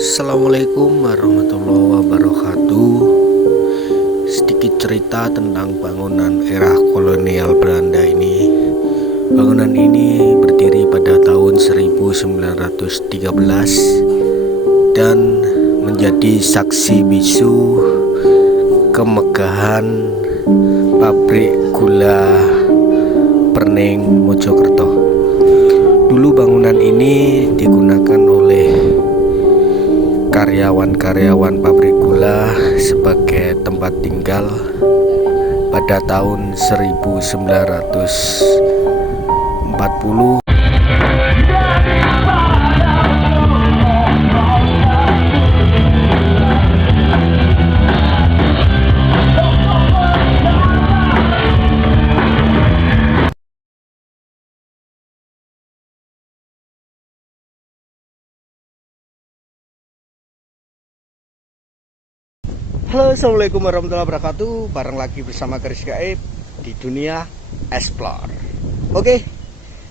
Assalamualaikum warahmatullahi wabarakatuh. Sedikit cerita tentang bangunan era kolonial Belanda ini. Bangunan ini berdiri pada tahun 1913 dan menjadi saksi bisu kemegahan pabrik gula Perning Mojokerto. Dulu bangunan ini digunakan oleh karyawan-karyawan pabrik gula sebagai tempat tinggal pada tahun 1940. Halo, assalamualaikum warahmatullahi wabarakatuh. Bareng lagi bersama Garis Gaib di dunia Explore. Oke,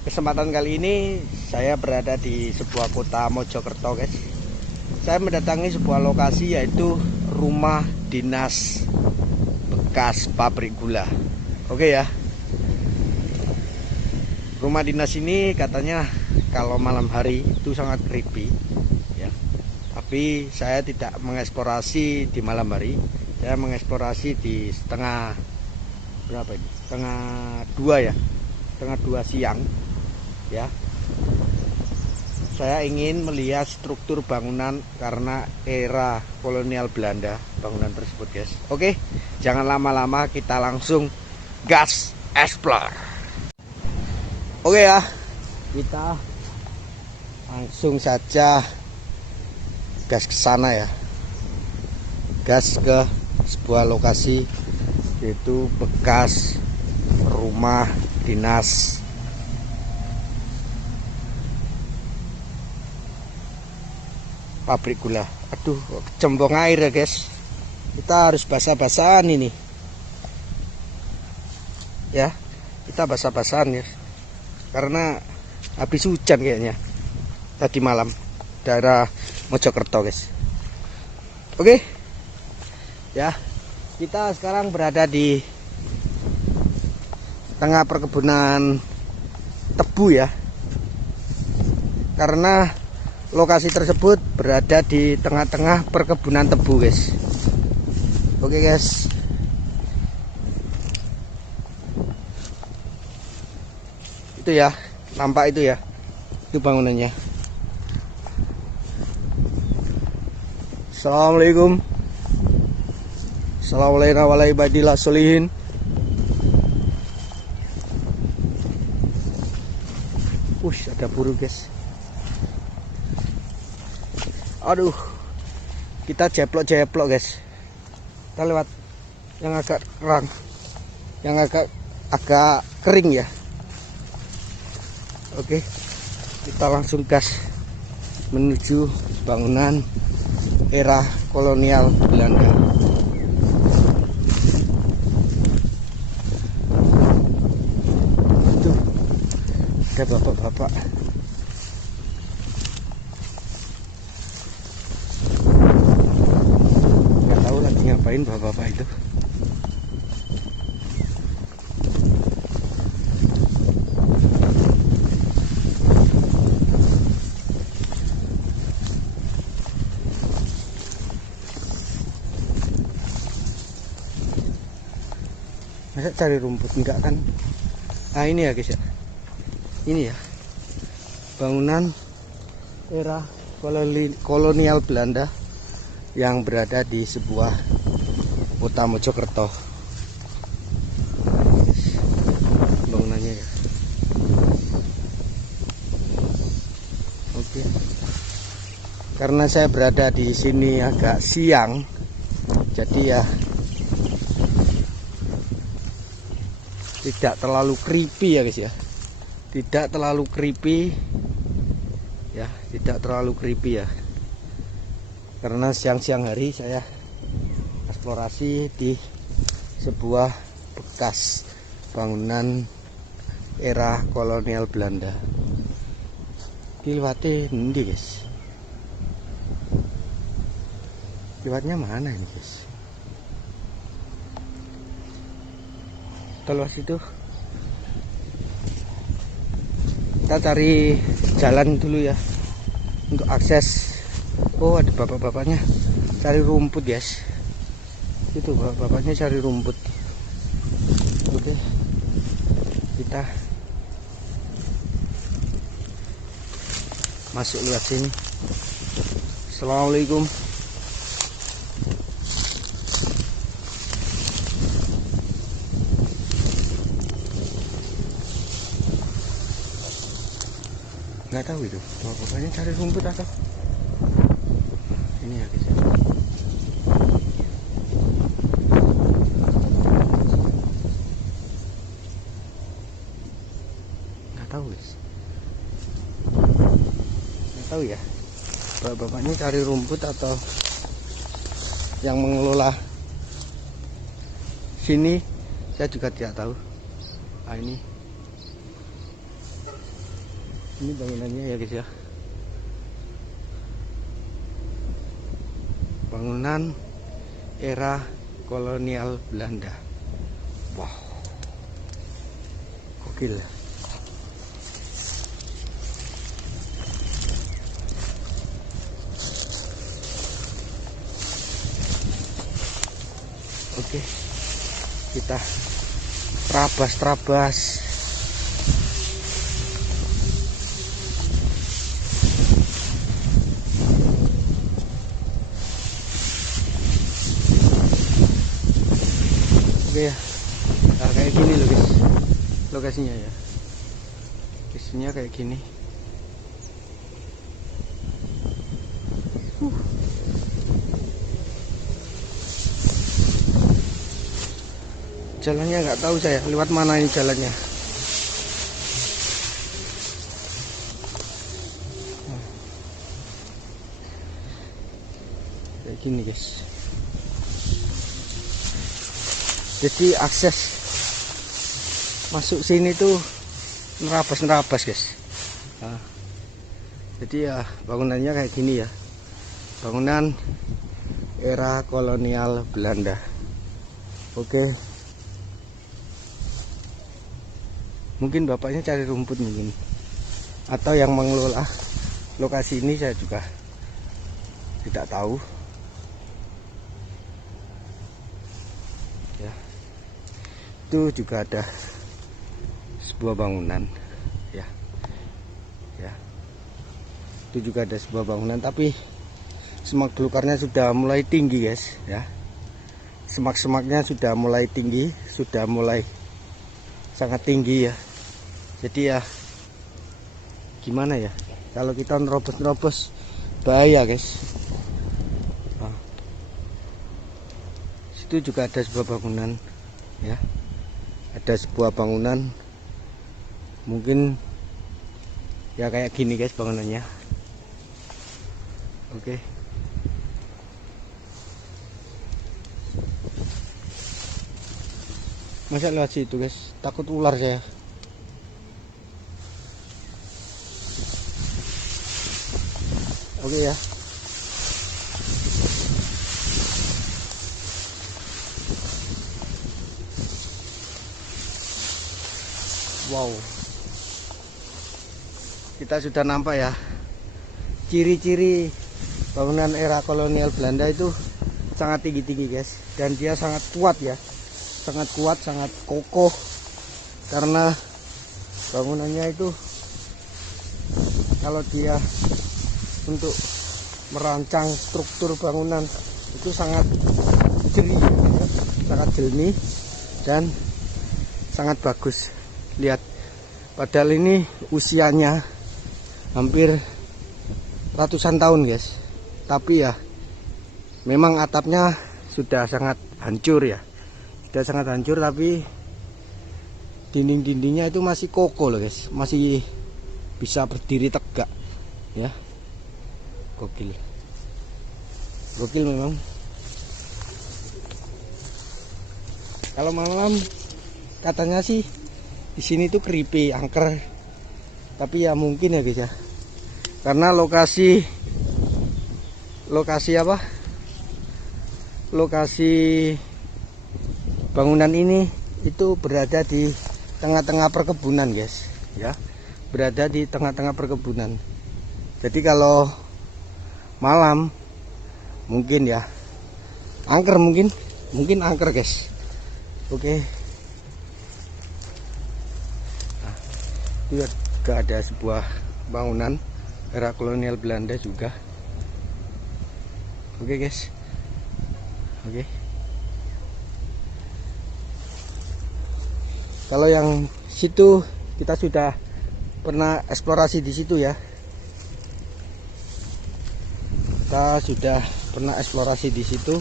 kesempatan kali ini saya berada di sebuah kota Mojokerto, guys. Saya mendatangi sebuah lokasi yaitu rumah dinas bekas pabrik gula. Oke ya. Rumah dinas ini katanya kalau malam hari itu sangat creepy. Tapi saya tidak mengeksplorasi di malam hari, saya mengeksplorasi di setengah dua siang ya. Saya ingin melihat struktur bangunan karena era kolonial Belanda bangunan tersebut, guys. Oke, jangan lama-lama, kita langsung gas explore. Oke ya, kita langsung saja gas ke sana ya, gas ke sebuah lokasi yaitu bekas rumah dinas pabrik gula. Aduh, kecembong air ya guys, kita harus basah-basahan ini ya, kita basah-basahan ya karena habis hujan kayaknya tadi malam daerah Mojokerto, guys. Oke ya, kita sekarang berada di tengah perkebunan tebu ya, karena lokasi tersebut berada di tengah-tengah perkebunan tebu, guys. Oke guys, itu ya, nampak itu ya, itu bangunannya. Assalamualaikum. Assalamualaikum warahmatullahi wabarakatuh. Ada burung, guys. Aduh, kita jeplok-jeplok, guys. Kita lewat yang agak terang, yang agak kering ya. Oke, kita langsung gas menuju bangunan era kolonial Belanda. Itu ada bapak-bapak. Nggak tahu lagi ngapain bapak-bapak itu. Masa cari rumput enggak kan? Nah ini ya guys ya, ini ya bangunan era kolonial Belanda yang berada di sebuah kota Mojokerto. Bangunannya ya. Oke, karena saya berada di sini agak siang, jadi ya tidak terlalu creepy ya guys ya, tidak terlalu creepy ya, tidak terlalu creepy ya, karena siang-siang hari saya eksplorasi di sebuah bekas bangunan era kolonial Belanda. Kilwate endi guys? Lewatnya mana ini guys? Kalau situ kita cari jalan dulu ya untuk akses. Oh, ada bapak-bapaknya cari rumput guys. Itu bapak-bapaknya cari rumput. Oke, kita masuk lewat sini. Assalamualaikum. Nggak tahu itu bapak-bapaknya cari rumput atau ini ya guys. Nggak tahu guys, nggak tahu ya bapak-bapaknya cari rumput atau yang mengelola sini, saya juga tidak tahu. Nah, ini bangunannya ya guys ya, bangunan era kolonial Belanda. Wow, gokil. Oke, kita terabas. Oke ya, nah, kayak gini loh guys lokasinya ya. Lokasinya kayak gini. Jalannya nggak tahu saya lewat mana ini jalannya. Kayak gini guys. Jadi akses masuk sini tuh nerabas guys. Nah, jadi ya bangunannya kayak gini ya, bangunan era kolonial Belanda. Oke, mungkin bapaknya cari rumput mungkin, atau yang mengelola lokasi ini saya juga tidak tahu ya. Itu juga ada sebuah bangunan ya, itu juga ada sebuah bangunan, tapi semak belukarnya sudah mulai tinggi guys ya. Semak-semaknya sudah mulai tinggi, sudah mulai sangat tinggi ya. Jadi ya gimana ya, kalau kita nerobos bahaya guys. Nah, situ juga ada sebuah bangunan ya, ada sebuah bangunan mungkin ya kayak gini guys bangunannya. Oke, masa lewat situ guys, takut ular saya. Oke ya, wow, kita sudah nampak ya ciri-ciri bangunan era kolonial Belanda itu sangat tinggi-tinggi guys, dan dia sangat kuat ya, sangat kuat, sangat kokoh, karena bangunannya itu kalau dia untuk merancang struktur bangunan itu sangat jeli ya, sangat jelmi dan sangat bagus. Lihat, padahal ini usianya hampir ratusan tahun guys, tapi ya memang atapnya sudah sangat hancur ya, sudah sangat hancur, tapi dinding-dindingnya itu masih kokoh loh guys, masih bisa berdiri tegak ya. Gokil, gokil memang. Kalau malam katanya sih di sini tuh creepy, angker, tapi ya mungkin ya guys ya, karena lokasi apa, lokasi bangunan ini itu berada di tengah-tengah perkebunan guys ya, berada di tengah-tengah perkebunan. Jadi kalau malam mungkin ya angker, mungkin angker guys. Oke. Nah, itu juga ada sebuah bangunan era kolonial Belanda juga. Oke guys. Oke. Kalau yang situ kita sudah pernah eksplorasi di situ ya. Kita sudah pernah eksplorasi di situ.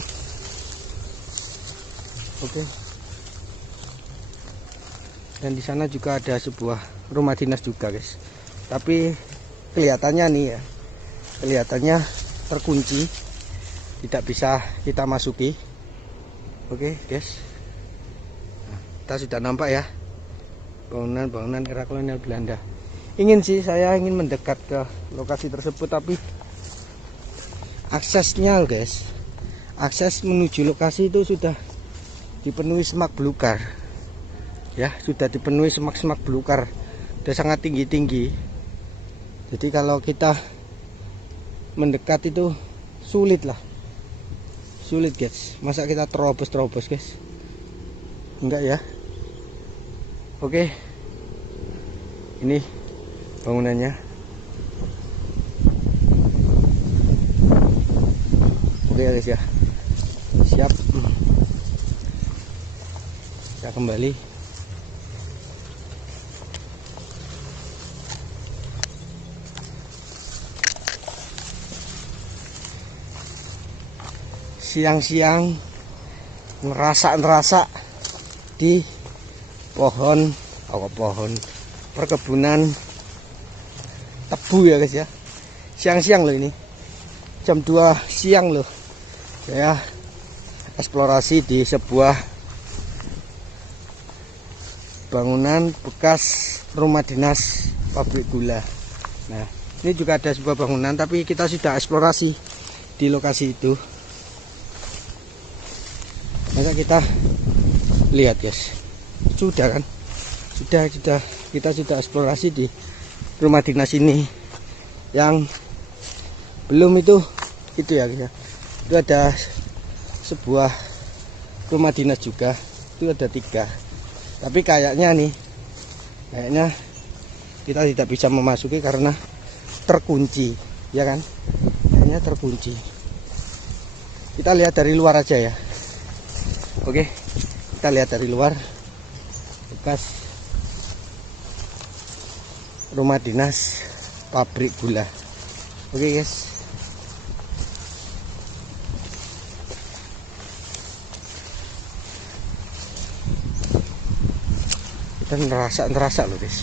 Oke. Dan di sana juga ada sebuah rumah dinas juga, guys. Tapi kelihatannya nih ya, kelihatannya terkunci, tidak bisa kita masuki. Oke, guys. Nah, kita sudah nampak ya bangunan-bangunan era kolonial Belanda. Saya ingin mendekat ke lokasi tersebut, tapi aksesnya guys, akses menuju lokasi itu sudah dipenuhi semak belukar ya, sudah dipenuhi semak-semak belukar, sudah sangat tinggi-tinggi. Jadi kalau kita mendekat itu sulit guys. Masa kita terobos guys, enggak ya. Oke, ini bangunannya. Oke guys ya, siap. Kita kembali. Siang-siang ngerasa di pohon perkebunan tebu ya guys ya. Siang-siang loh, ini jam 2 siang loh, saya eksplorasi di sebuah bangunan bekas rumah dinas pabrik gula. Nah, ini juga ada sebuah bangunan, tapi kita sudah eksplorasi di lokasi itu. Maka kita lihat guys, sudah kan, sudah kita sudah eksplorasi di rumah dinas ini. Yang belum itu ya guys ya, itu ada sebuah rumah dinas juga, itu ada 3. Tapi kayaknya kita tidak bisa memasuki karena terkunci ya kan, kayaknya terkunci. Kita lihat dari luar aja ya. Oke, kita lihat dari luar bekas rumah dinas pabrik gula. Oke guys. Kita ngerasa loh guys.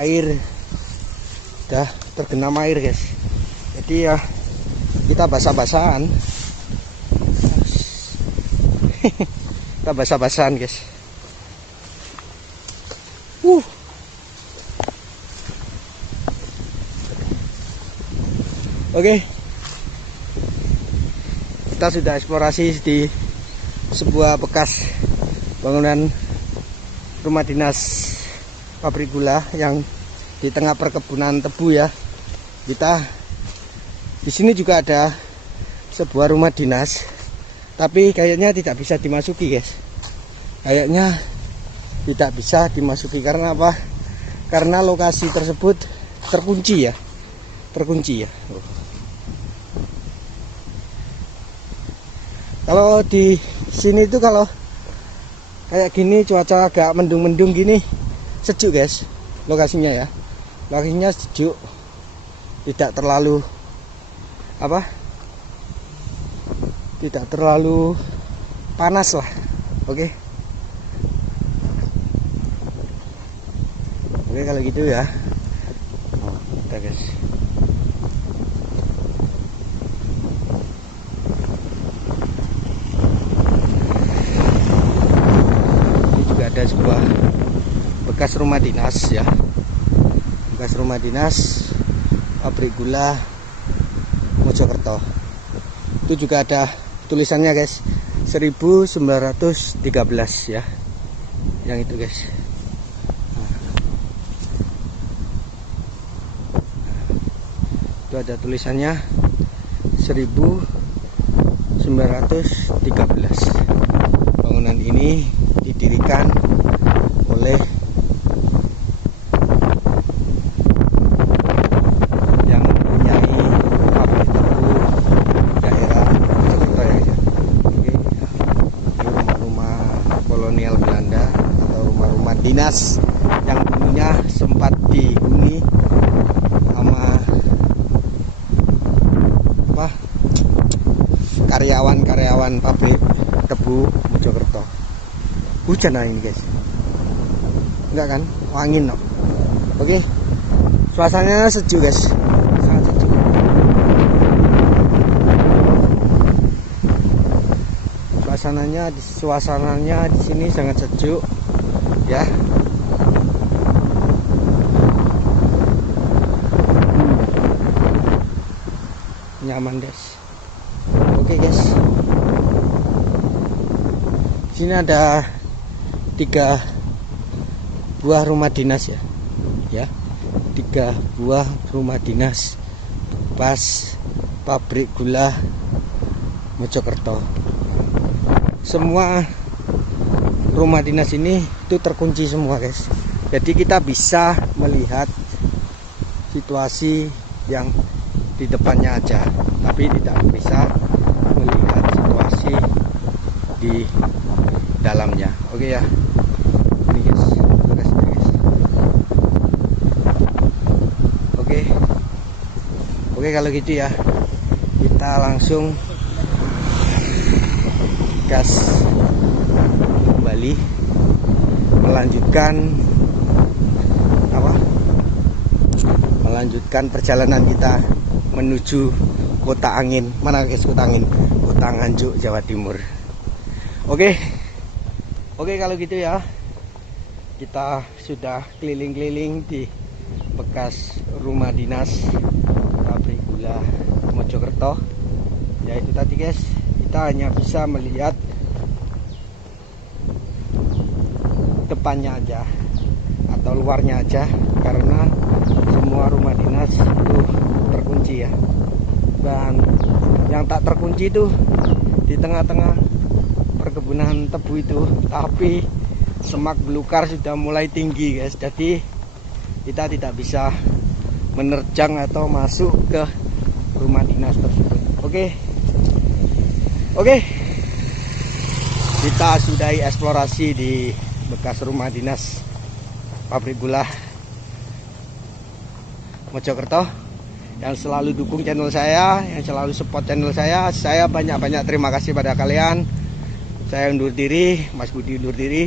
Air udah tergenang air guys. Jadi ya kita basah-basahan. Kita basah-basahan guys. Oke. Kita sudah eksplorasi di sebuah bekas bangunan rumah dinas pabrik gula yang di tengah perkebunan tebu ya. Kita di sini juga ada sebuah rumah dinas, tapi kayaknya tidak bisa dimasuki guys. Kayaknya tidak bisa dimasuki karena apa? Karena lokasi tersebut terkunci ya. Kalau di sini tuh kalau kayak gini cuaca agak mendung-mendung gini sejuk guys, lokasinya ya. Lokasinya sejuk, tidak terlalu tidak terlalu panas lah. Oke, kalau gitu ya. Kita guys. Ini juga ada sebuah bekas rumah dinas ya. bekas rumah dinas pabrik gula Mojokerto. Itu juga ada tulisannya guys, 1913 ya, yang itu guys. Itu ada tulisannya 1913. Bangunan ini didirikan oleh yang mempunyai pabrik tebu daerah Mojokerto ya. Oke. Ini rumah-rumah kolonial Belanda atau rumah-rumah dinas yang dulunya sempat dihuni sama karyawan-karyawan pabrik tebu Mojokerto. Hujan hari ini guys, enggak kan, angin no. Oke, suasananya sejuk guys, sangat sejuk. Suasananya di sini sangat sejuk ya. Nyaman guys. Oke guys, sini ada 3 buah rumah dinas ya, 3 buah rumah dinas bekas pabrik gula Mojokerto. Semua rumah dinas ini itu terkunci semua guys, jadi kita bisa melihat situasi yang di depannya aja, tapi tidak bisa melihat situasi di dalamnya. Oke ya, ini guys, guys. Oke kalau gitu ya, kita langsung gas kembali melanjutkan perjalanan kita menuju Kota Angin. Mana guys Kota Angin? Kota Nganjuk, Jawa Timur. Oke kalau gitu ya, kita sudah keliling-keliling di bekas rumah dinas pabrik gula Mojokerto. Ya itu tadi guys, kita hanya bisa melihat depannya aja atau luarnya aja, karena semua rumah dinas itu terkunci ya. Dan yang tak terkunci itu di tengah-tengah perkebunan tebu itu, tapi semak belukar sudah mulai tinggi guys, jadi kita tidak bisa menerjang atau masuk ke rumah dinas tersebut. Oke, kita sudahi eksplorasi di bekas rumah dinas pabrik gula Mojokerto. Yang selalu dukung channel saya, yang selalu support channel saya banyak-banyak terima kasih pada kalian. Saya undur diri, Mas Budi undur diri.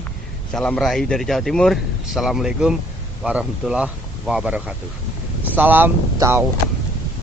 Salam rahayu dari Jawa Timur. Assalamualaikum warahmatullahi wabarakatuh. Salam, ciao.